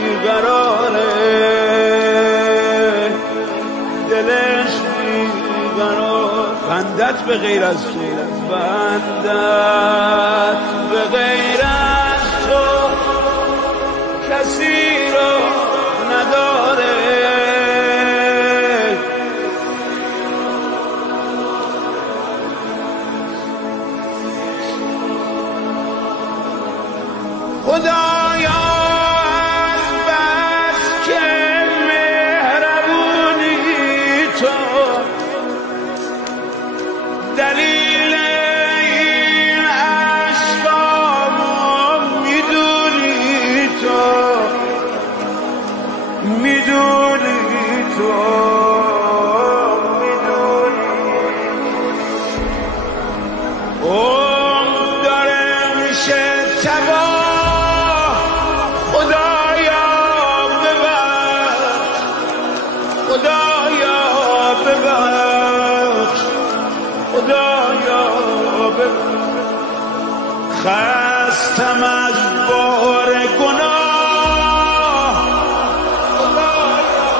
بیقراره، دلش بیقرار. بندت به غیر از تو، بندت به غیر از تو کسی رو نداره. خدایا از بس که مهربونی تو، دلیل این عشقامو میدونی تو، میدونی تو، میدونی. داره میشه تباه، خدایا ببخش، خدایا ببخش، خدایا ببخش. خستم از بار گناه، خدایا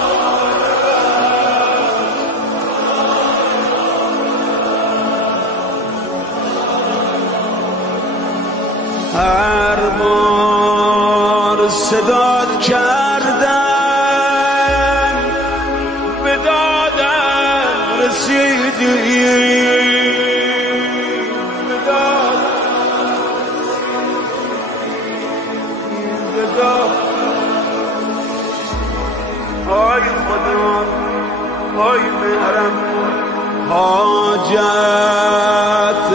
ببخش. هر بار صدات کردم به دادم رسیدی، به دادم. آی خدا، آی مهرم، حاجت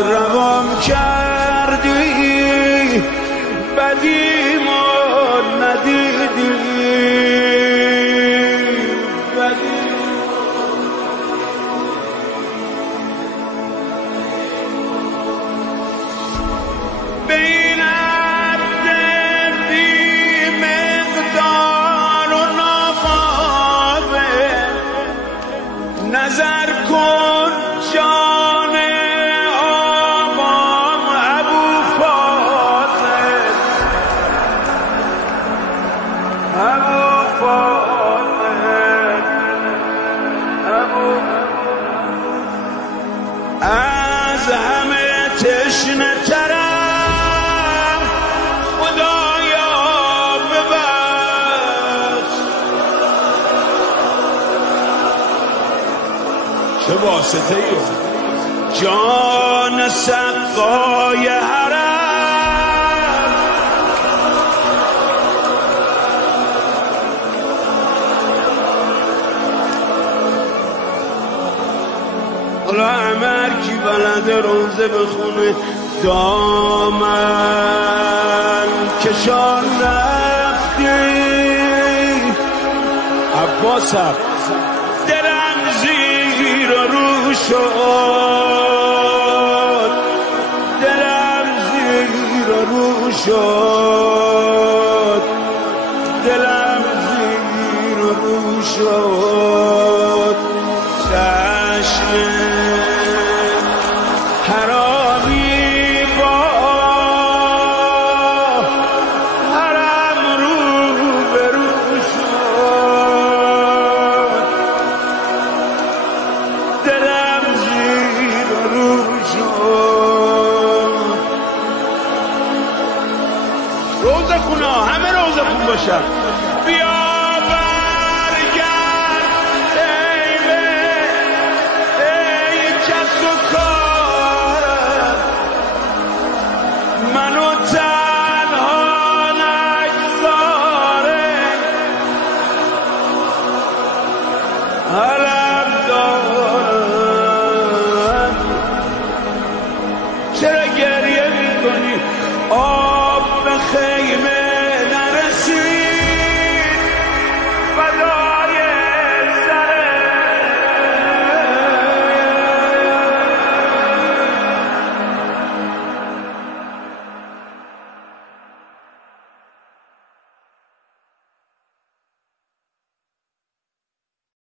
روام کردی، بدیمو ندیدی، به این عبد بی مقدار و ناقابل نظر کن جان آقام ابو فاضل، ابو فاضل، ابو. از همه تشنه ترم، خدایا ببخش. چه واسطه ای جان سقای حرم، حالا عمر کی بلده روزه بخونه، دامن کشان رفتی عباسم، دلم زیر و رو شد، دلم زیر و رو شد، دلم زیر و رو شد. چشم حرامی با حرم رو به رو شد، دلم زیر رو شد. روزه خونا همه روزه خون باشن.